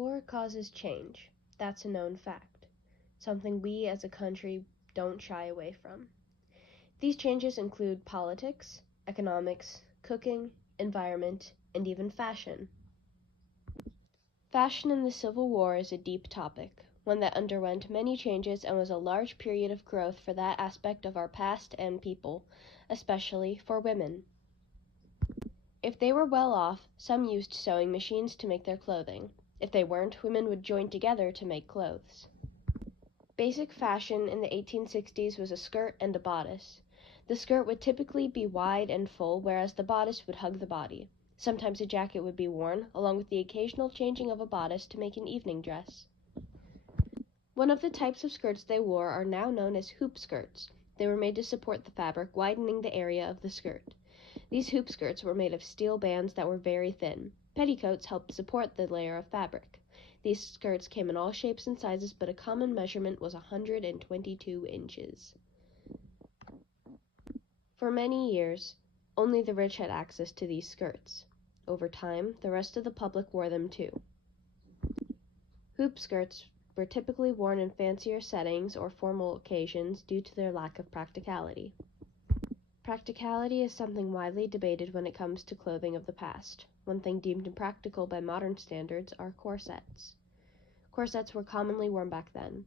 War causes change. That's a known fact, something we as a country don't shy away from. These changes include politics, economics, cooking, environment, and even fashion. Fashion in the Civil War is a deep topic, one that underwent many changes and was a large period of growth for that aspect of our past and people, especially for women. If they were well off, some used sewing machines to make their clothing. If they weren't, women would join together to make clothes. Basic fashion in the 1860s was a skirt and a bodice. The skirt would typically be wide and full, whereas the bodice would hug the body. Sometimes a jacket would be worn, along with the occasional changing of a bodice to make an evening dress. One of the types of skirts they wore are now known as hoop skirts. They were made to support the fabric, widening the area of the skirt. These hoop skirts were made of steel bands that were very thin. Petticoats helped support the layer of fabric. These skirts came in all shapes and sizes, but a common measurement was 122 inches. For many years, only the rich had access to these skirts. Over time, the rest of the public wore them too. Hoop skirts were typically worn in fancier settings or formal occasions due to their lack of practicality. Practicality is something widely debated when it comes to clothing of the past. One thing deemed impractical by modern standards are corsets. Corsets were commonly worn back then.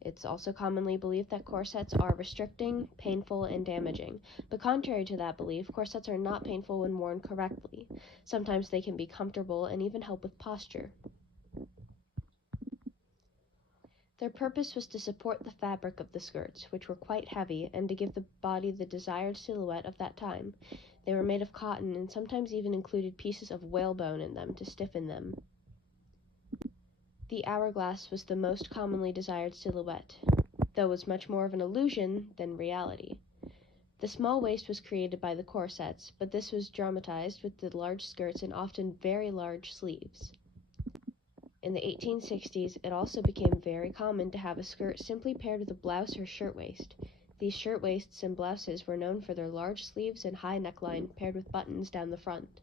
It's also commonly believed that corsets are restricting, painful, and damaging. But contrary to that belief, corsets are not painful when worn correctly. Sometimes they can be comfortable and even help with posture. Their purpose was to support the fabric of the skirts, which were quite heavy, and to give the body the desired silhouette of that time. They were made of cotton and sometimes even included pieces of whalebone in them to stiffen them. The hourglass was the most commonly desired silhouette, though it was much more of an illusion than reality. The small waist was created by the corsets, but this was dramatized with the large skirts and often very large sleeves. In the 1860s, it also became very common to have a skirt simply paired with a blouse or shirtwaist. These shirtwaists and blouses were known for their large sleeves and high neckline paired with buttons down the front.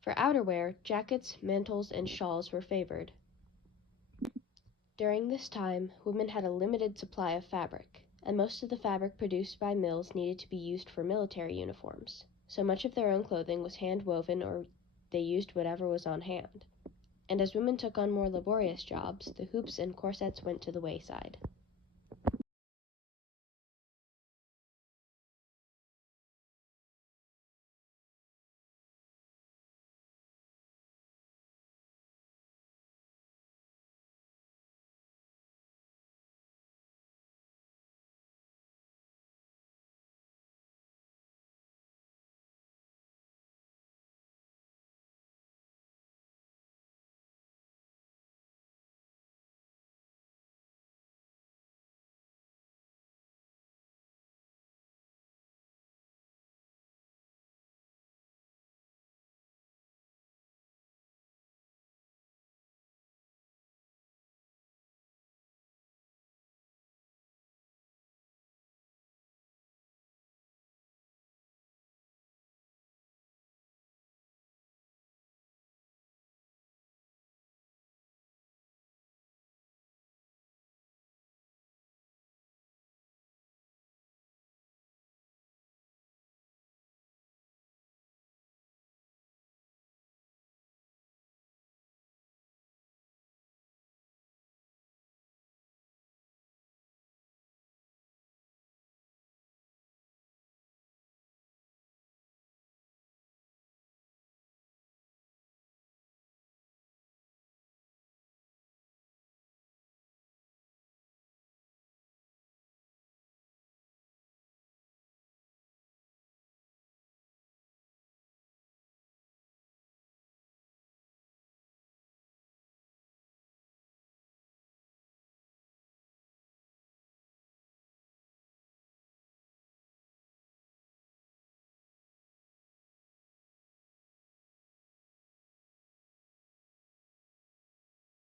For outerwear, jackets, mantles, and shawls were favored. During this time, women had a limited supply of fabric, and most of the fabric produced by mills needed to be used for military uniforms. So much of their own clothing was hand-woven or they used whatever was on hand. And as women took on more laborious jobs, the hoops and corsets went to the wayside.